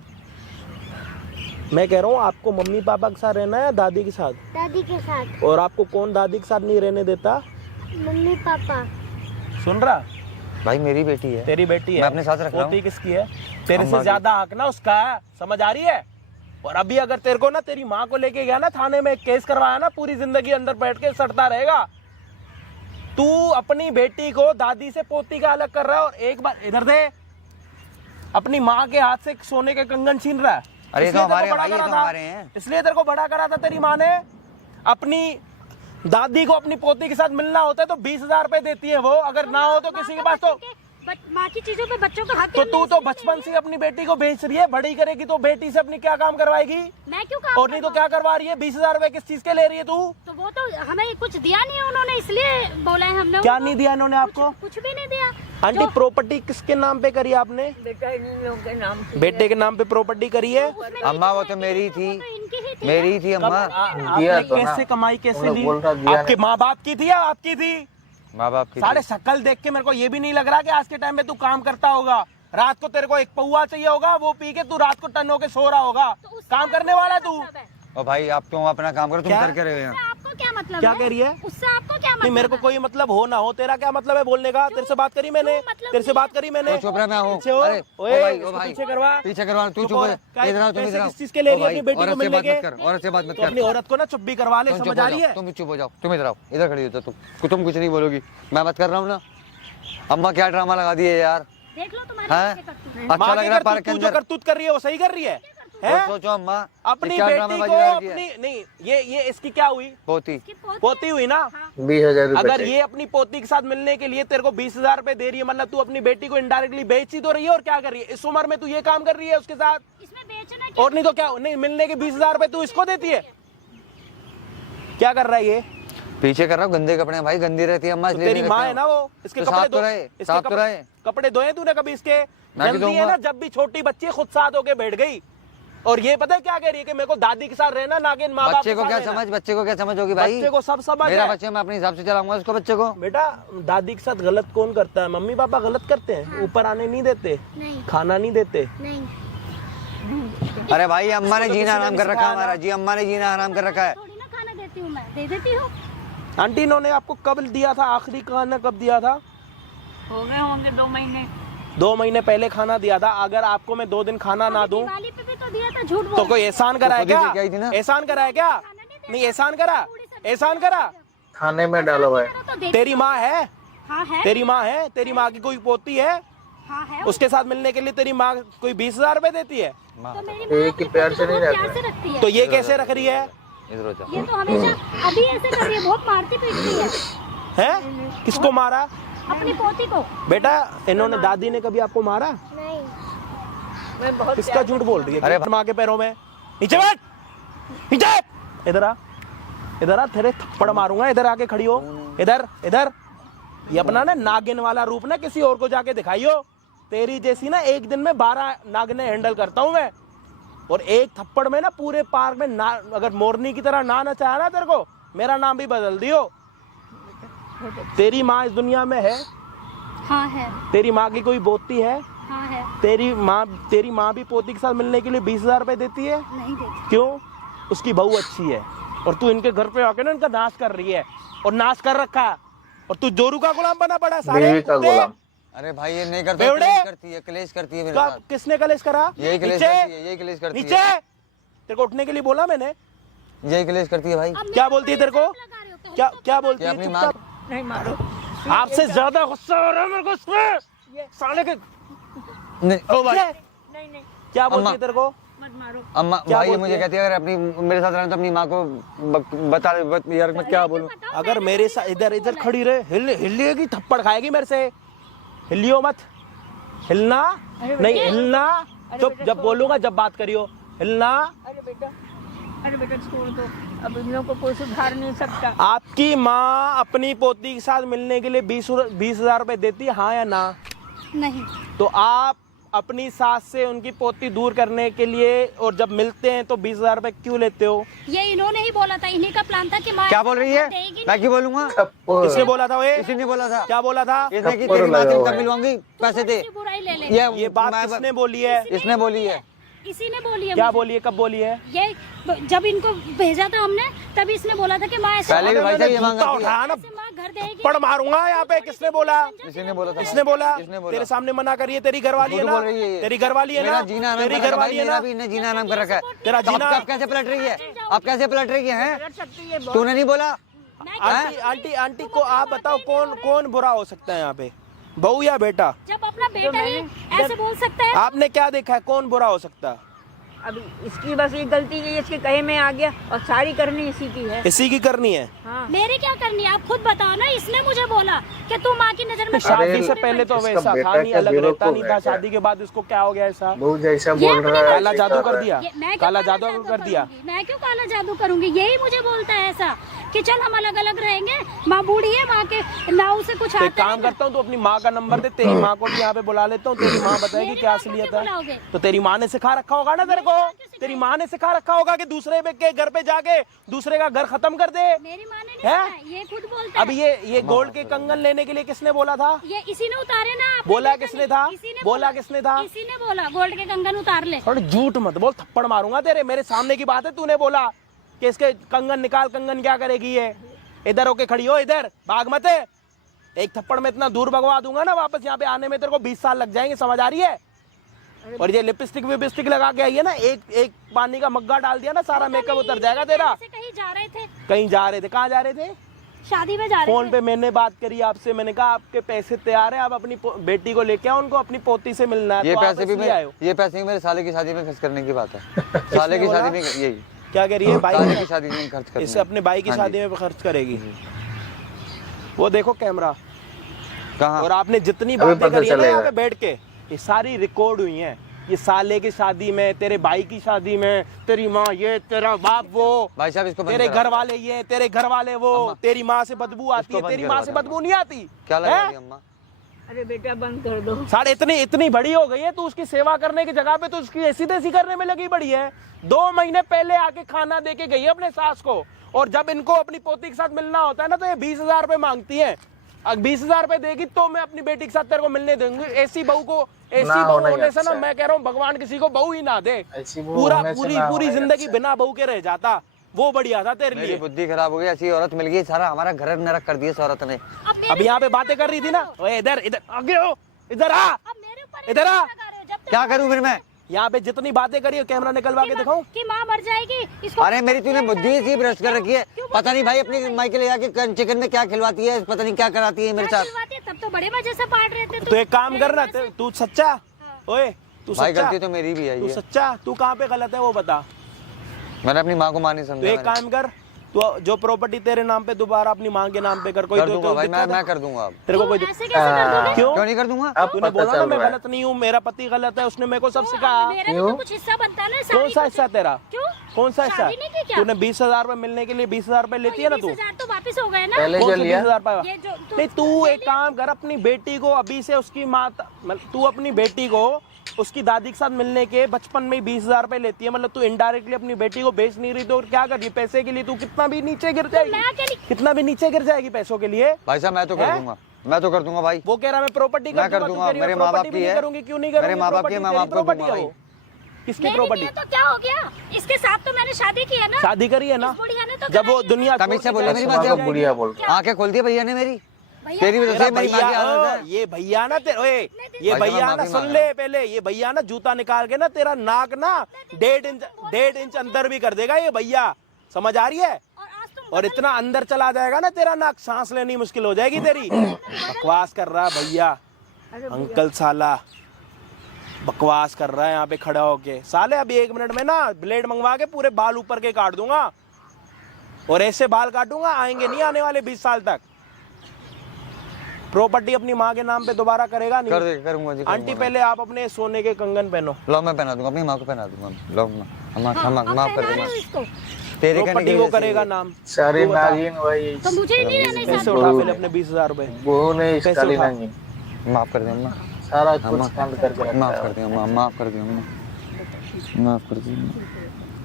मैं कह रहा हूँ आपको मम्मी पापा के साथ रहना है या दादी के साथ? दादी के साथ। और आपको कौन दादी के साथ नहीं रहने देता? Mummy papa. सुन रहा? भाई मेरी बेटी है, तेरी बेटी है, मैं अपने साथ रख रहा हूँ। पोती किसकी है? तेरे अम्मा से की। ज्यादा हक ना उसका है, समझ आ रही है? और अभी अगर तेरे को ना तेरी माँ को लेके गया ना थाने में, केस करवाया ना, पूरी जिंदगी अंदर बैठ के सड़ता रहेगा। तू अपनी बेटी को दादी से पोती का अलग कर रहा है और एक बार इधर दे, अपनी माँ के हाथ से सोने के कंगन छीन रहा है। अरे ये तो इसलिए तेरे हमारे को बड़ा भाई, ये करा तो था। हमारे हैं। इसलिए तेरे को बड़ा करा था तेरी माँ ने। अपनी दादी को अपनी पोती के साथ मिलना होता है तो 20,000 रुपए देती है वो, अगर ना हो तो किसी के पास तो माँ की चीजों पे बच्चों का हक तो है, तू मैं तो इसलिए बचपन से अपनी बेटी को बेच रही है, बड़ी करेगी तो बेटी से अपनी क्या काम करवाएगी? मैं क्यों काम और नहीं तो क्या करवा रही है? 20,000 रुपए किस चीज के ले रही है तू? तो वो तो हमें कुछ दिया नहीं है उन्होंने, इसलिए बोला है हमने। क्या उनको। नहीं दिया इन्होंने आपको? कुछ भी नहीं दिया। आंटी प्रॉपर्टी किसके नाम पे करी आपने? बेटा इन लोगों के नाम से बेटे के नाम पे प्रॉपर्टी करी है? अम्मा वो तो मेरी थी, तो इनकी ही थी। मेरी थी अम्मा। दिया आपने तो ना। कैसे कमाई, कैसे उन्होंने ली? बोल रहा दिया आपके माँ बाप की थी या आपकी थी? माँ बाप की साढ़े थी। शक्ल देख के मेरे को ये भी नहीं लग रहा कि आज के टाइम में तू काम करता होगा। रात को तेरे को एक पौवा चाहिए होगा, वो पी के तू रात को टन होके सो रहा होगा। तो उससे काम करने वाला है तू? मतलब है? और भाई आप क्यों अपना काम करो, तुम क्या? करके रहे हो यहाँ। आपको क्या मतलब क्या है? कह रही है? उससे आपको क्या मतलब नहीं मेरे को है? कोई मतलब हो ना हो, तेरा क्या मतलब है बोलने का? तेरे से बात करी मैंने, क्यों मतलब तेरे से नहीं बात है? करी मैंने। तो चुप रहा, मैं हूँ। पीछे हो। अरे, ओ ओए, भाई, ओ इसको भाई। पीछे करवा। पीछे करवा, तू चुप चुप हो। है, क्या- इधर आओ, तुम पैसे इधर आओ। किस चीज के ले रही है ओ अपनी भाई, बेटी को औरत से मिलने बात के? मत कर, औरत से बात मत तो अपनी कर। औरत को ना चुप भी करवा ले, तुम चुप समझ हो आ रही जाओ, है? तुम चुप हो जाओ, तुम इधर आओ, इधर खड़ी हो जाओ तुम कुछ नहीं बोलोगी, मैं मत कर रहा हूँ ना। अम्मा क्या ड्रामा लगा दिए यार। देख लो तुम्हारे हैं? बच्चे करतूत। अच्छा माँ लग की रहा है करतूत, पार्क के तू जो अंदर। करतूत कर रही है वो सही कर रही है? और सोचो अम्मा, अपनी ये क्या बेटी ड्रामेबाजी को लगा दिया है। अपनी नहीं, ये इसकी क्या हुई? पोती। की पोती पोती हुई ना? 20,000 रुपए अगर चाहिए। ये अपनी पोती के साथ मिलने के लिए तेरे को 20,000 रुपए दे रही है, मतलब तू अपनी बेटी को इनडायरेक्टली बेच ही तो रही है। और क्या कर रही है इस उम्र में? तू ये काम कर रही है उसके साथ? इसमें बेचना क्या? और नहीं तो क्या? नहीं मिलने के 20,000 रुपए तू इसको देती है? क्या कर रहा है ये? पीछे कर रहा हूँ, गंदे कपड़े हैं भाई, गंदी रहती है अम्मा। तो इसलिए तेरी नहीं माँ रखते है हो। ना वो, इसके तो कपड़े साफ तो रहे, इसके साफ तो रहे। कपड़े धोए तूने कभी इसके? मैं क्यों जल्दी है धोऊंगा? ना, जब भी छोटी बच्ची खुद साथ होके बैठ गई और ये पता है क्या कह रही है कि मेरे को दादी के साथ रहना, नागिन माँ बाप बच्चे को क्या समझ, बच्चे को क्या समझ होगी भाई? बच्चे को सब समझ मेरा है। बच्चे मैं अपने हिसाब से चलाऊंगा उसको, बच्चे को। बेटा दादी के साथ गलत कौन करता है? मम्मी पापा गलत करते हैं, ऊपर आने नहीं देते, नहीं खाना नहीं देते। नहीं अरे भाई अम्मा ने तो जीना किसी ने हराम नहीं कर रखा है सिखाया हमारा ना। जी, अम्मा ने जीना हराम कर रखा है। थोड़ी ना खाना देती हूँ मैं, दे देती हूँ। आंटी इन्होंने आपको कब दिया था, आखिरी खाना कब दिया था? हो गए होंगे 2 महीने। 2 महीने पहले खाना दिया था। अगर आपको मैं 2 दिन खाना ना दूं दिवाली पे भी तो दिया था, झूठ तो बोल। कोई एहसान करा है खुद ही क्या? लेके आई थी ना। एहसान करा है क्या? नहीं एहसान करा, एहसान करा। थाने में डालो भाई। तो दे। तेरी माँ है, हाँ है, तेरी माँ है, तेरी माँ की कोई पोती है? हाँ है। उसके साथ मिलने के लिए तेरी माँ कोई 20,000 रुपए देती है? तो मेरी माँ एक ही प्यार से नहीं बहुत रहता प्यार से रखती है। तो ये कैसे रख रही है? इधर हो जा। ये तो हमेशा अभी ऐसे कर रही है, बहुत मारती पीटती है हैं? किसको मारा? अपनी पोती को। बेटा इन्होंने, दादी ने कभी आपको मारा? नहीं मैं बहुत किसका झूठ बोल रही है? अरे माँ के पैरों में। नीचे बैठ, नीचे। इधर आ, इधर आ, तेरे थप्पड़ मारूंगा। इधर आके खड़ी हो, इधर इधर। ये अपना ना नागिन वाला रूप ना किसी और को जाके दिखाइयो। तेरी जैसी ना एक दिन में 12 नागिने हैंडल करता हूँ मैं। और एक थप्पड़ में ना पूरे पार्क में ना, अगर मोरनी की तरह ना नचाया ना तेरे को, मेरा नाम भी बदल दियो। तेरी माँ इस दुनिया में है? हाँ है, तेरी माँ की कोई पोती है? हाँ है। तेरी माँ भी पोती के साथ मिलने के लिए 20,000 रुपए देती है? नहीं देती। क्यों? उसकी बहू अच्छी है और तू इनके घर पे आके ना इनका नाश कर रही है, और नाश कर रखा है। और तू जोरू का गुलाम बना पड़ा सारे बीवी का कुत्ते। गुलाम। अरे भाई ये नहीं करता, बेवड़े! क्लेश करती है, क्लेश करती है मेरे कब? साथ। किसने कलेश करा? यही क्लेश नीचे! करती है, यही क्लेश करती नीचे! है, तेरे को उठने के लिए बोला मैंने? यही क्लेश करती है भाई। अब क्या मेरे बोलती है को तेरे को? लगा रहे हो तो क्या क्या बोलती ये है? अपनी चुपचाप। नहीं मारो। आपसे ज्यादा गुस्सा हो रहा है मेरे को इसमें। साले के नहीं ओ भाई, नहीं नहीं क्या बोलती अम्मा। है तेरे को? मत मारो। अम्मा क्या भाई ये बोलती मुझे है? कहती है अगर अपनी मेरे साथ रहना तो अपनी माँ को बता यार मैं क्या बोलूं। अगर मेरे साथ इधर इधर खड़ी रहे, हिलेगी, थप्पड़ खाएगी मेरे से। हिलियो मत, हिलना नहीं, हिलना। चुप, जब बोलूंगा जब बात करियो, हिलना। अरे बेटा छोड़ दो, अब इन लोगों को कोई सुधार नहीं सकता। आपकी माँ अपनी पोती के साथ मिलने के लिए 20,000 रुपए देती है, हाँ या ना? नहीं। तो आप अपनी सास से उनकी पोती दूर करने के लिए और जब मिलते हैं तो 20,000 रुपए क्यों लेते हो? ये इन्होंने ही बोला था, इन्हीं का प्लान था कि माँ क्या बोल रही है? देगी मैं क्यों बोलूंगा? किसने बोला था? ये किसी ने बोला था? क्या बोला था? इसने की थप्पड़ तेरी माँ से लगाओ। कब मिलवाऊंगी, पैसे दे। नहीं। बुराई ले ले। ये बात किसने बोली है? इसने बोली है। इसी ने बोली है क्या मुझे। बोली है? कब बोली है? ये जब इनको भेजा था हमने, तभी इसने बोला था कि माँ ऐसे पहले भी भाई साहब ये मांग जूता करती है। उठाया ना, ऐसे माँ घर देगी। पड़ मारूंगा यहाँ पे। किसने बोला? इसी ने बोला था। इसने बोला? इसने बोला। तेरे सामने मना करिए, तेरी घरवाली है झूठ ना? बोल रही है ये। तेरी घरवाली है मेरा ना? जीना हराम तेरी कर रखा है घरवाली है मेरा ना? भी इन्हें जीना हराम कर रखा है। तेरा तो जीना आप कैसे पलट रही है? आप कैसे पलट रही है? कर सकती है तूने नहीं बोला? आंटी आंटी आंटी को आप बताओ कौन कौन बुरा हो सकता है यहाँ पे, बहू या बेटा? जब अपना बेटा ही ऐसे बोल सकता है। आपने क्या देखा है, कौन बुरा हो सकता है? अभी इसकी बस ये गलती की, इसके कहे में आ गया और सारी करनी इसी की है। इसी की करनी है। हाँ। मेरी क्या करनी है, आप खुद बताओ ना। इसने मुझे बोला कि तू माँ की नजर में शादी से पहले तो इसका वैसा बेटा था नहीं, क्या अलग बेवकूफ रहता नहीं है था। क्या? शादी के बाद इसको क्या हो गया ऐसा? बहू जैसा ये बोल रहा है काला ऐसे जादू कर कर रहा है। दिया, मैं क्यों काला जादू कर दिया। करूंगी? मैं क्यों काला जादू करूंगी? यही मुझे बोलता है ऐसा कि चल हम अलग अलग रहेंगे। माँ बूढ़ी है, माँ के ना उसे कुछ तो आता एक काम है। करता हूँ, तो अपनी माँ का नंबर दे, तेरी माँ को भी यहाँ पे बुला लेता हूँ। तेरी माँ बताएगी मेरी क्या माँ को असलियत क्यों है। बुलाओगे? तो तेरी माँ ने सिखा रखा होगा ना तेरे को। तेरी माँ ने सिखा रखा होगा कि दूसरे के घर पे जाके दूसरे का घर खत्म कर दे। मेरी माँ ने नहीं हैं? सिखाया, ये खुद बोलता अब है। ये गोल्ड के कंगन लेने के लिए किसने बोला था? ये इसी ने उतारे ना। आपने बोला देखा किसने नहीं? था? इसी ने बोला किसने था? इसी ने बोला गोल्ड के कंगन उतार ले। थोड़ा झूठ मत बोल, थप्पड़ मारूंगा तेरे। मेरे सामने की बात है, तूने बोला कि इसके कंगन निकाल। कंगन क्या करेगी ये? इधर होके खड़ी हो, इधर भाग मत। एक थप्पड़ में इतना दूर भगवा दूंगा ना, वापस यहाँ पे आने में तेरे को 20 साल लग जाएंगे, समझ आ रही है? और ये लिपस्टिक विपस्टिक लगा के आई है ना, एक पानी का मग्गा डाल दिया ना, सारा मेकअप उतर जाएगा तेरा। ऐसे कहीं जा रहे थे, कहीं जा रहे थे? कहाँ जा रहे थे? शादी में जा रहे फोन थे। पे मैंने बात करी आपसे, मैंने कहा आपके पैसे तैयार है, आप अपनी बेटी को लेके आओ, उनको अपनी पोती से मिलना है। ये तो आप पैसे भी इसलिए आए हो। ये पैसे भी मेरे साले की शादी में खर्च करने की बात है। साले की बोला? शादी में यही क्या कह रही है? साले भाई की शादी में खर्च करने। इससे अपने भाई की हाँ जी। शादी में खर्च करेगी। वो देखो कैमरा, कहाँ? और आपने जितनी अभी बातें पता करी है ना चलेगा। यहाँ पे बैठ के, ये सारी रिकॉर्ड हुई हैं। ये साले की शादी में, तेरे भाई की शादी में, तेरी माँ ये, तेरा बाप वो, भाई साहब इसको बंद तेरे करा। घर वाले ये, तेरे घर वाले वो, अम्मा, तेरी माँ से बदबू आती इसको है, बंद तेरी करवा माँ से दे बदबू नहीं आती? क्या लगा हैं? दी अम्मा? अरे बेटा बंद कर दो। साढ़े इतनी बड़ी हो गई है, तू उसकी सेवा करने की जगह पे तो उसकी ऐसी तैसी करने में लगी बड़ी है। 2 महीने पहले आके खाना दे के गई है अपने सास को, और जब इनको अपनी पोती के साथ मिलना होता है ना तो ये 20,000 रुपए मांगती है। अब 20,000 रुपए देगी तो मैं अपनी बेटी के साथ तेरे को मिलने दूंगी। ऐसी बहू को, ऐसी बहू होना ही होने से ना, अच्छा मैं कह रहा हूँ भगवान किसी को बहू ही ना दे। ऐसी बहू पूरा होने से पूरी ना पूरी होना ही जिंदगी अच्छा। बिना बहू के रह जाता, वो बढ़िया था तेरे मेरी लिए। बुद्धि खराब हो गई, ऐसी औरत मिल गई, सारा हमारा घर नरक कर दिया इस औरत ने। अब यहाँ पे बातें कर रही थी ना, ओए इधर इधर आगे हो, इधर आ, अब मेरे ऊपर इधर आ। क्या करूं फिर मैं? यहाँ पे जितनी बातें करी कैमरा निकलवा के दिखाऊं। कि माँ मर जाएगी इसको। अरे मेरी तूने बुद्धि इसी भ्रष्ट कर रखी है, पता नहीं भाई अपनी माई के ले जाके चिकन में क्या खिलवाती है, पता नहीं क्या कराती है मेरे साथ। तब तो बड़े मजे से पाट रहे थे। तो एक काम करना, तू सच्चा, ओए तू भाई सच्चा, गलती तो मेरी भी है तू ये। सच्चा, तू कहाँ पे गलत है वो बता। मैंने अपनी माँ को माँ नहीं तो समझा। एक काम कर, तो जो प्रॉपर्टी तेरे नाम पे दोबारा अपनी माँ के नाम पे कर। कोई कर तो दूंगा भाई, दिक्कत है? मैं कर दूंगा अब। तेरे को कोई ऐसे कैसे कर दोगे? क्यों क्यों नहीं कर दूंगा? अब तूने पता बोला ना चल मैं रहा है। गलत नहीं हूँ, मेरा पति गलत है, उसने मेरे को सब सिखाया। मेरा भी तो कुछ हिस्सा बनता है ना। कौन सारी सा कुछ- हिस्सा तेरा? क्यों? कौन सा हिस्सा? शादी नहीं की क्या? तूने 20,000 रुपए मिलने के लिए 20,000 रुपए लेती है ना तू? 20,000 तो वापिस हो गए ना। पहले कौन जो से लिया 20,000 रुपए? ये जो नहीं, तू एक काम कर, अपनी बेटी को अभी से उसकी माता, मतलब तू अपनी बेटी को उसकी दादी के साथ मिलने के बचपन में 20,000 रुपए लेती है, मतलब तू इनडायरेक्टली अपनी बेटी को बेच नहीं रही, तो क्या कर रही है पैसे के लिए? तू कितना भी नीचे गिर जाएगी, मैं अकेली- कितना भी नीचे गिर जाएगी पैसों के लिए। भाई साहब मैं तो कर हैं? दूंगा, मैं तो कर दूंगा भाई। वो कह रहा मैं प्रॉपर्टी मैं कर दूंगा, मेरे माँ बाप की है। करूंगी, क्यों नहीं करूंगी? मेरे माँ बाप की है, मैं आपको प्रॉपर्टी दूंगा है भाई। वो। किसकी मेरी प्रॉपर्टी? नहीं है तो क्या हो गया? इसके साथ तो मैंने शादी की है ना। शादी करी है ना, इस बुढ़िया ने तो जब वो कराई है। दुनिया तमीज से छोड़ के बोले मेरी चली बात माँ से। को बुढ़िया बोल रहा आंखें खोल दी भैया ने मेरी, भैया, तेरी वजह तेरा से मेरी माँ की भैया, आदत है। ये भैया ना तेरे, ओए ये भाई भैया साहब, ना माफी सुन मांग ले पहले, ये भैया ना जूता निकाल के ना तेरा नाक ना 1.5 इंच अंदर भी कर देगा ये भैया, समझ आ रही है? और आज तुम और इतना अंदर चला जाएगा ना तेरा नाक, सांस लेनी मुश्किल हो जाएगी तेरी। बकवास कर रहा है भैया, अंकल साला बकवास कर रहा है यहाँ पे खड़ा होके। साले अभी 1 मिनट में ना ब्लेड मंगवा के पूरे बाल ऊपर के काट दूंगा, और ऐसे बाल काटूंगा आएंगे नहीं आने वाले 20 साल तक। प्रॉपर्टी अपनी माँ के नाम पे दोबारा करेगा नहीं? करूंगा जी, आंटी करूंगा। पहले आप अपने सोने के कंगन पहनो। लो मैं पहना दूंगा, अपनी माँ को पहना दूंगा। लो माफ कर पहना रहे दूंगा हो इसको। तेरे कहने प्रॉपर्टी की वो वजह से। करेगा नाम। सारी तू बता। नागिन भाई, तो मुझे ही नहीं रहना पैसे साथ उठा बहू पहले ने। अपने 20,000 रुपए। बहू ने पैसे इसका उठा। नहीं, माफ कर दे अम्मा, सारा कुछ बंद करके रखा माफ है। कर दे अम्मा, माफ कर दे अम्मा, माफ कर दे अम्मा।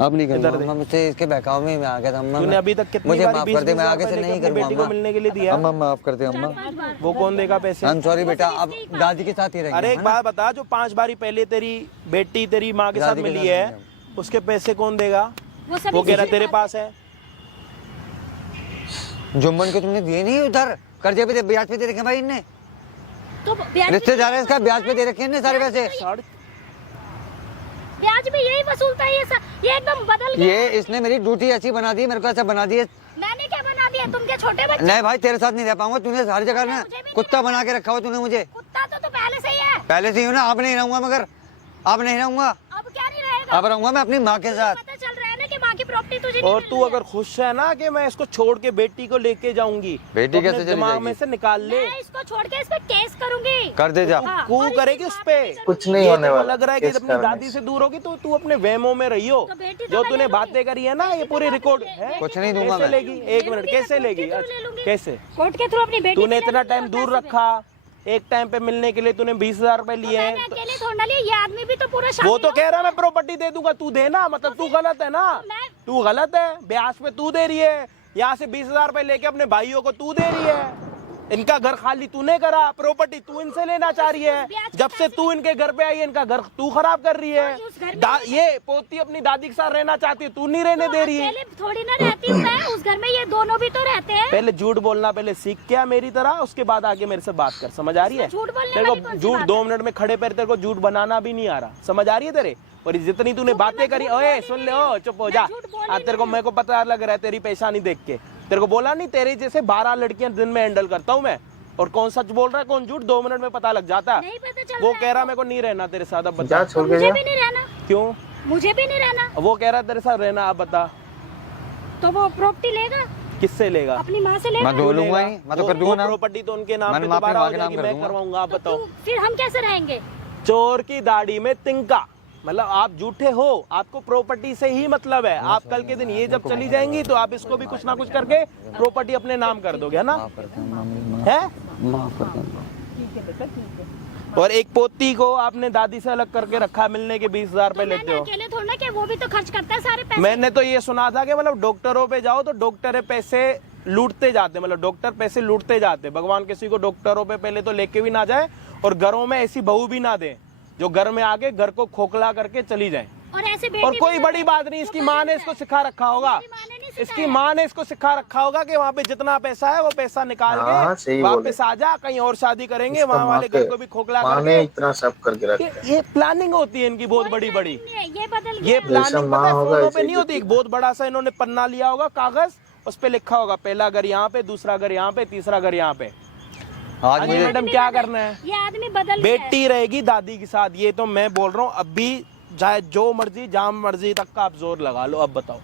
अब नहीं करूंगा अम्मा, मुझसे इसके बहकाव में मैं आ गया था अम्मा। तूने अभी तक कितनी मुझे बारी माफ 20 कर दे, मैं 20,000 आगे से रुपए नहीं लेके अपनी करूंगा बेटी को अम्मा। मिलने के लिए दिया। अम्मा माफ कर दे अम्मा, वो कौन देगा पैसे? आई एम सॉरी बेटा, अब दादी के साथ ही रहेंगे। अरे एक बात बता, जो 5 बारी पहले तेरी बेटी तेरी माँ के साथ दादी के मिली साथ है, रहेंगे उसके पैसे कौन देगा? वो सभी वो कह रहा चीजें तेरे पास है। जुम्मन को तुमने दिए नहीं उधर, कर्जे पे ब्याज पे दे रखे भाई इनने, तो रिश्तेदार है इसका, ब्याज पे दे रखे इनने सारे पैसे। ब्याज भी यही वसूलता है ये एकदम बदल गया। ये इसने मेरी ड्यूटी ऐसी बना दी, मेरे को ऐसा बना दी है। मैंने क्या बना दिया? तुम क्या छोटे बच्चे? नहीं भाई तेरे साथ नहीं रह पाऊंगा, तूने हर जगह ना मुझे भी नहीं कुत्ता बना के रखा हो तूने मुझे। कुत्ता तो पहले से ही है। पहले से ही हूँ ना, अब नहीं रहूंगा, मगर अब नहीं रहूंगा, अब क्या नहीं रहेगा? अब रहूंगा मैं अपनी माँ के साथ। पता चल रहा है ना कि माँ की प्रॉपर्टी तुझे नहीं और मिल तू रही है। अगर खुश है ना कि मैं इसको छोड़ के बेटी को लेके जाऊंगी, बेटी तो कैसे अपने चली दिमाग जाएगी? में से निकाल ले। मैं इसको छोड़ के इस पे केस करूंगी। कर दे जा। हाँ, कू और इसकी करेगी उस माँ पे। भी चलूंगी। कुछ नहीं ये होने तेरे को वाला लग रहा है कि किस अपनी करने दादी से दूर होगी तो तू अपने वहमों में रही हो। तो बेटी तो जो मैं तूने ले लूंगी। बातें करी है ना, ये पूरी रिकॉर्ड है। कुछ नहीं दूंगा कैसे मैं। लेगी? 1 मिनट, कैसे लेगी? कैसे? कोर्ट के थ्रू अपनी बेटी तूने को इतना ले लूंगी टाइम और दूर पैसे भी। रखा, एक टाइम पे मिलने के लिए तूने 20,000 रुपए लिए मैंने हैं। अकेले थोड़ा ना लिया, ये आदमी भी तो पूरा शादी वो तो हो। कह रहा मैं प्रॉपर्टी दे दूंगा, तू देना, मतलब तू गलत है ना, मैं- तू गलत है। ब्याज पे तू दे रही है, यहाँ से 20,000 रुपए लेके अपने भाइयों को तू दे रही है। इनका घर खाली तूने करा, प्रॉपर्टी तू इनसे लेना चाह रही है। जब से तू इनके घर पे आई है, इनका घर तू खराब कर रही है। उस घर में- ये पोती अपनी दादी के साथ रहना चाहती है, तू नहीं रहने दे रही है। अकेले थोड़ी ना रहती हूँ मैं, उस घर में ये दोनों भी तो रहते हैं। पहले झूठ बोलना पहले सीख क्या मेरी तरह, उसके बाद आके मेरे से बात कर, समझ आ रही है? झूठ बोलने तेरे वाली कौन को सी झूठ बात 2 मिनट में खड़े पैर तेरे को झूठ बनाना भी नहीं आ रहा, समझ आ रही है तेरे? और जितनी तूने बातें करी, ओए सुन ले, ओ चुप हो जा। झूठ बोल तेरे को, मेरे को पता लग रहा है तेरी पेशानी देख के। तेरे को बोला नहीं, तेरे जैसे 12 लड़कियां दिन में हैंडल करता हूँ मैं, और कौन सच बोल रहा है कौन झूठ 2 मिनट में पता लग जाता। नहीं पता चल वो रहा कह है। रहा मेरे को नहीं रहना तेरे साथ, अब बता जा छोड़ के मुझे जा। भी नहीं रहना, क्यों? मुझे भी नहीं रहना। वो कह रहा है तेरे साथ रहना, अब बता तो वो प्रॉपर्टी लेगा, किससे लेगा? अपनी माँ से लेगा। मैं दो लूंगा ही, मैं तो कर दूंगा ना। प्रॉपर्टी तो उनके नाम मैंने पे माँ पे दोबारा माँ हो के नाम जाएगी, कर मैं दूंगा। करवाऊंगा, आप बताओ। तो फिर हम कैसे रहेंगे? चोर की दाढ़ी में तिनका, मतलब आप झूठे हो, आपको प्रॉपर्टी से ही मतलब है। आप कल के दिन ये जब चली जाएंगी तो आप इसको भी कुछ ना कुछ करके प्रॉपर्टी अपने नाम कर दोगे, है ना? माफ कर दे अम्मा, मेरी माँ, है माफ कर दे अम्मा। है बेटा, ठीक है। और एक पोती को आपने दादी से अलग करके रखा, मिलने के 20,000 रुपए लेते मैंने हो। अकेले थोड़ा ना कि वो भी तो खर्च करता है सारे पैसे। मैंने तो ये सुना था कि मतलब डॉक्टरों पे जाओ तो डॉक्टर पैसे लूटते जाते, मतलब डॉक्टर पैसे लूटते जाते। भगवान किसी को डॉक्टरों पे पहले तो लेके भी ना जाए, और घरों में ऐसी बहू भी ना दे जो घर में आके घर को खोखला करके चली जाए। और ऐसे और कोई बड़ी बात नहीं, इसकी माँ ने इसको सिखा रखा होगा, इसकी माँ ने इसको सिखा रखा होगा कि वहाँ पे जितना पैसा है वो पैसा निकाल हाँ, के सही वापस आ जा, कहीं और शादी करेंगे, वहाँ वाले घर को भी खोखला माँ ने करके। इतना सब करके रखा है। ये प्लानिंग होती है इनकी बहुत बड़ी बड़ी, ये बदल ये गया। प्लानिंग माँ पता है होगा फोनों ऐसे पे नहीं होती। एक बहुत बड़ा सा इन्होंने पन्ना लिया होगा कागज, उस पे लिखा होगा पहला घर यहाँ पे, दूसरा घर यहाँ पे, तीसरा घर यहाँ पे। आज आज मुझे मैडम क्या करना है, ये आदमी बदल गया है। बेटी रहेगी दादी के साथ, ये तो मैं बोल रहा हूँ। अभी चाहे जो मर्जी जहाँ मर्जी तक का आप जोर लगा लो, अब बताओ।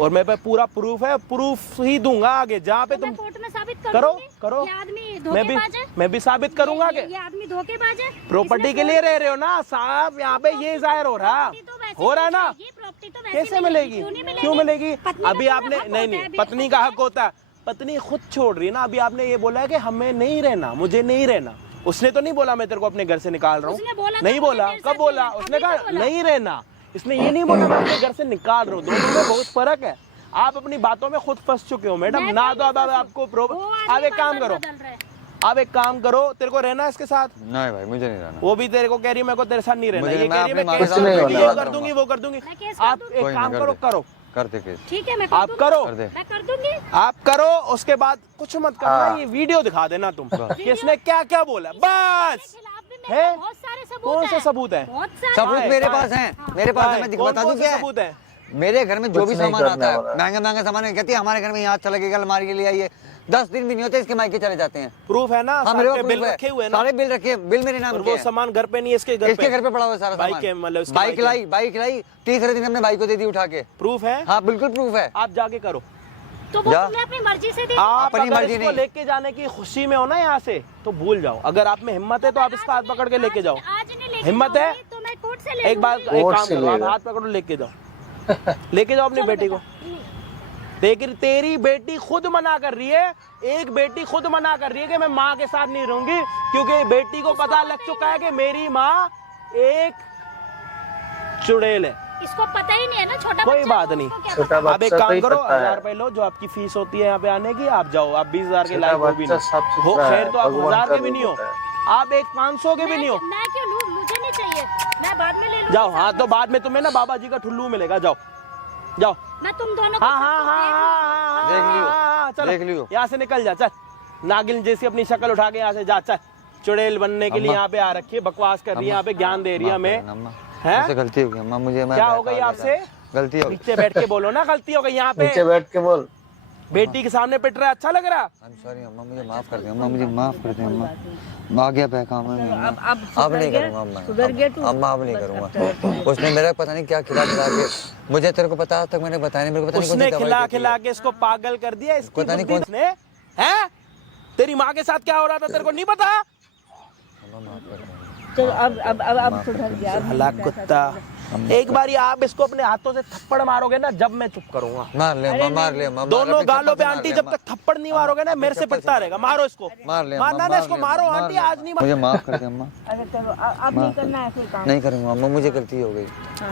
और मेरे पे पूरा प्रूफ है, प्रूफ ही दूंगा आगे, जहाँ पे तो मैं तुम कोर्ट में साबित करो करूंगी। करो, ये आदमी मैं धोखेबाज है। भी साबित करूंगा ये कि आदमी धोखेबाज है। प्रॉपर्टी इसने के लिए रह रहे हो ना साहब, यहाँ पे ये जाहिर हो रहा प्रॉपर्टी तो वैसे हो रहा है मिल ना। जाएगी, प्रॉपर्टी तो वैसे कैसे मिलेगी, क्यों मिलेगी? पत्नी का अभी तो आपने हक नहीं होता है, नहीं, अभी पत्नी का हक होता है, पत्नी खुद छोड़ रही है ना। अभी आपने ये बोला है कि हमें नहीं रहना, मुझे नहीं रहना। उसने तो नहीं बोला मैं तेरे को अपने घर से निकाल रहा उसने हूँ, बोला नहीं था, बोला। मेरे कब साथ बोला? भी, उसने अभी कहा तो बोला। नहीं रहना, इसने ये नहीं बोला मैं अपने घर से निकाल रहा हूँ। दोनों में बहुत फर्क है। आप अपनी बातों में खुद फंस चुके हो मैडम। मैं ना कोई तो अब नहीं फंसी। आपको वो आदमी आप एक काम बार-बार करो, बदल रहा है। आप एक काम करो, तेरे को रहना है इसके साथ। नहीं भाई मुझे नहीं रहना। वो भी तेरे को कह रही है मेरे को तेरे साथ नहीं रहना, मुझे- ये मैं कह रही है अपनी मैं माँ केस के साथ नहीं कर होने दूंगी, वाला। कर दूंगी, वो कर दूंगी। मैं केस कर आप दूंगी। एक कोई काम नहीं, करो, कर दे। करो करते केस ठीक है, मैं कर आप दूंगी। करो, कर दे। मैं कर दूंगी। आप करो। उसके बाद कुछ मत करना, हाँ। ये वीडियो दिखा देना तुम कि इसने क्या क्या बोला, बस। खिलाफ भी मेरे है? पास बहुत सारे सबूत कौन से हैं। सबूत है? बहुत सारे सबूत है, मेरे कहाँ पास है? हैं, मेरे पास है। मैं कौन बता कौन दूं से क्या है? सबूत है? मेरे घर में जो कुछ भी नहीं सामान करने आता है, वाला। महंगा महंगा सामान है, कहती है हमारे घर में यहाँ चला गया, अलमारी के लिए आई है। 10 दिन भी नहीं होते इसके मायके चले जाते हैं। प्रूफ है ना, हाँ साथ मेरे पे पास बिल proof है। रखे हुए हैं ना, सारे बिल रखे, बिल मेरे नाम और के वो हैं। सामान घर पे नहीं है, इसके घर इसके घर पे पड़ा हुआ है सारा बाइक सामान। है, मतलब इसके बाइक बाइक लाई, तीसरे दिन हमने बाइक को दे दी उठा के। प्रूफ है। हाँ बिल्कुल प्रूफ है। आप जाके करो। तो वो जा। तुमने अपनी मर्जी से दी। आप अपनी अगर मर्जी इसको नहीं। लेके जाने की खुशी में हो ना यहाँ से, तो भूल जाओ। अगर आप में हिम्मत है तो आप इसका हाथ पकड़ के लेके जाओ। आज नहीं लेके हिम्मत है? जाऊंगी, तो मैं कोर्ट से ले एक बार लूंगी। एक कोर्ट काम से करो, आप लेगा। हाथ पकड़ो, लेके जाओ, लेके जाओ अपनी बेटी को। लेकिन तेरी बेटी खुद मना कर रही है, एक बेटी खुद मना कर रही है कि मैं माँ के साथ नहीं रहूंगी, क्योंकि बेटी को पता लग चुका है कि मेरी माँ एक चुड़ैल है। इसको पता ही नहीं है ना, छोटा कोई बच्चा बात है, नहीं। उसको क्या छोटा पता? आप एक बच्चा तो काम ही करो, करता है। 1000 रुपए लो, जो आपकी फीस होती है यहाँ पे आने की, आप जाओ। आप 20,000 के छोटा लायक हो भी बच्चा नहीं साफ हो, सुथरा है, खैर तो आप भगवान 1000 का के भी नहीं हो, रूप होता है। आप एक 500 के भी नहीं हो। मैं क्यों लूं? मुझे नहीं चाहिए, मैं बाद में ले लूंगी। जाओ। हाँ तो बाद में तुम्हें ना बाबा जी का ठुल्लू मिलेगा, जाओ जाओ। मैं तुम दोनों को हाँ हाँ सब हाँ कुछ हाँ देख लियो, हाँ, चलो देख लियो। यहाँ से निकल जा, चल। नागिन जैसी अपनी शक्ल उठा के यहाँ से जा, चल। चुड़ैल बनने के लिए अम्मा। यहाँ पे आ रखी है, बकवास कर रही है, यहाँ पे ज्ञान दे रही है हमें। हैं? मुझसे गलती हो गई अम्मा, मुझे मैं क्या हो बहका गई दिया आपसे? था। गलती हो गई। नीचे बैठ के बोलो ना, गलती हो गई यहाँ नीचे पे। बैठ के बोल। बेटी के सामने पिट रहा है, अच्छा लग रहा? आई एम सॉरी अम्मा, मुझे माफ कर दे अम्मा, मुझे माफ कर दे अम्मा। आ गया बहकावा मैं अम्मा। अब नहीं करूंगा अम्मा, सुधर गया तू? अम्मा अब नहीं करूंगा। उसने मेरा पता नहीं क्या खिला खिला के, मुझे तेरे को पता आज तक मैंने बताया नहीं, मेरे को पता नहीं कौन उसने सी दवाई खिला देती है। खिला के इसको पागल कर दिया। इसकी पता नहीं बुद्धि कौन- ने हैं? तेरी माँ के साथ क्या हो रहा था तेरे को नहीं पता? अम्मा माफ कर दे। चलो अब सुधर गया। अब हला कुत्ता, एक बारी आप इसको अपने हाथों से थप्पड़ मारोगे ना, जब मैं चुप करूंगा। मार ले अम्मा, मार ले अम्मा। दोनों अपनी गालों पे चप्पल से आंटी मार जब ले, तक थप्पड़ नहीं मारोगे ना, मेरे से पिटता रहेगा। मारो इसको, मार ले अम्मा, मारना ना मार इसको, ले, मारो मार आंटी, ले। आज नहीं मुझे माफ कर दे अम्मा, अरे चलो अब नहीं करना है कोई काम। नहीं करूंगा अम्मा, मुझे गलती हो गई।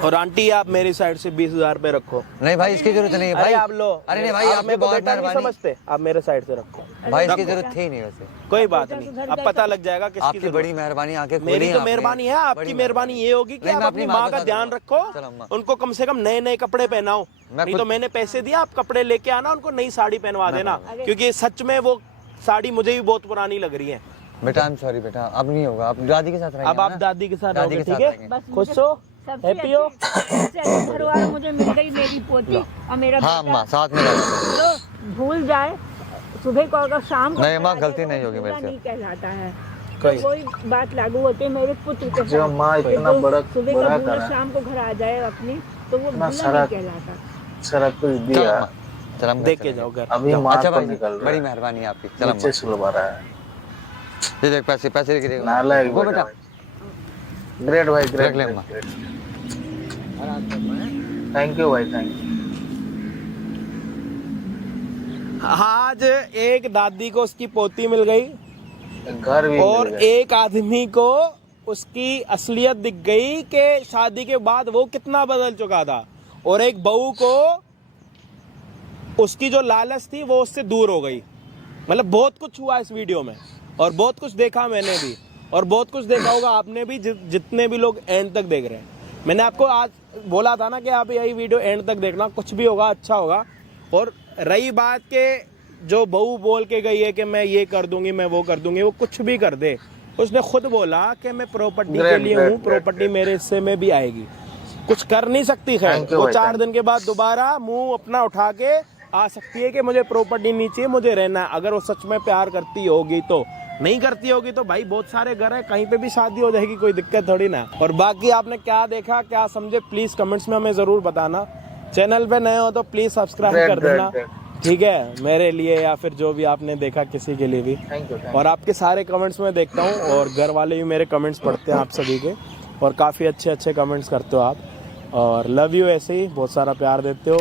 और आंटी आप मेरी साइड से 20,000 रुपए रखो। नहीं भाई इसकी जरूरत नहीं है अरे भाई। आप लो। अरे नहीं भाई, आप आपने मेरे को बहुत बेटा नहीं मेहरबानी। समझते, आप मेरे साइड से रखो। भाई इसकी जरूरत थी नहीं वैसे। कोई बात नहीं, अब पता लग जाएगा किसकी आपकी जरूरत। बड़ी मेहरबानी आके खोली मेरी तो आपने। मेहरबानी है, आपकी बड़ी मेहरबानी ये होगी कि नहीं, आप मैं अपनी अपनी माँ माँ का के ध्यान साथ रखो, चलो अम्मा। उनको कम से कम नए नए कपड़े पहनाओ। नहीं तो मैंने पैसे दिए, आप कपड़े लेके आना, उनको नई साड़ी पहनवा देना, क्योंकि सच में वो साड़ी मुझे भी बहुत पुरानी लग रही है। बेटा आई एम सॉरी बेटा, अब नहीं होगा, आप दादी के साथ रहेंगे अब आप ना? दादी के साथ दादी रहोगे, के ठीक साथ है? रहेंगे। खुश हो, हैप्पी हो। घर वाला मुझे मिल गई, मेरी पोती और मेरा हाँ बेटा। अम्मा साथ में रहेंगे। तो भूल जाए, सुबह को अगर शाम को नहीं, माँ, खिला दे, गलती नहीं तो होगी मेरे बुरा से। नहीं कहलाता है। कोई कोई बात लागू होती है मेरे पुत्र के जो साथ। माँ इतना तो बड़ा सुबह बुरा का भूला करा, शाम को घर आ जाए अपनी, तो वो इतना बुरा सारा- नहीं कहलाता। सारा कुछ चलो दिया, अम्मा, चलो हम घर देख के चलेंगे। जाओ घर। अभी जाओ। माँ अच्छा को भाई निकल रहा बड़ी है, मेहरबानी आपकी। चलो नीचे अम्मा, सुलभा रहा है। ये देख पैसे पैसे लेके देखो। नालायक वो बेटा। बेटा ग्रेट भाई, रख ग्रेट ले अम्मा। थैंक यू भाई, थैंक यू। आज एक दादी को उसकी पोती मिल गई, घर भी और मिल गया। एक आदमी को उसकी असलियत दिख गई कि शादी के बाद वो कितना बदल चुका था, और एक बहू को उसकी जो लालच थी वो उससे दूर हो गई। मतलब बहुत कुछ हुआ इस वीडियो में, और बहुत कुछ देखा मैंने भी, और बहुत कुछ देखा होगा आपने भी, जितने भी लोग एंड तक देख रहे हैं। मैंने आपको आज बोला था ना कि आप यही वीडियो एंड तक देखना, कुछ भी होगा अच्छा होगा। और रही बात के जो बहू बोल के गई है कि मैं ये कर दूंगी, मैं वो कर दूंगी, वो कुछ भी कर दे, उसने खुद बोला कि मैं प्रॉपर्टी के लिए हूँ, प्रॉपर्टी मेरे हिस्से में भी आएगी, कुछ कर नहीं सकती। खैर Thank you वो भाई, 4 thank दिन के बाद दोबारा मुंह अपना उठा के आ सकती है कि मुझे प्रॉपर्टी नहीं चाहिए, मुझे रहना है। अगर वो सच में प्यार करती होगी तो, नहीं करती होगी तो भाई बहुत सारे घर है, कहीं पे भी शादी हो जाएगी, कोई दिक्कत थोड़ी ना। और बाकी आपने क्या देखा, क्या समझे, प्लीज कमेंट्स में हमें जरूर बताना। चैनल पे नए हो तो प्लीज सब्सक्राइब कर देना, ठीक है, मेरे लिए या फिर जो भी आपने देखा किसी के लिए भी। Thank you. और आपके सारे कमेंट्स में देखता हूँ, और घर वाले भी मेरे कमेंट्स पढ़ते हैं आप सभी के, और काफ़ी अच्छे अच्छे कमेंट्स करते हो आप, और लव यू, ऐसे ही बहुत सारा प्यार देते हो।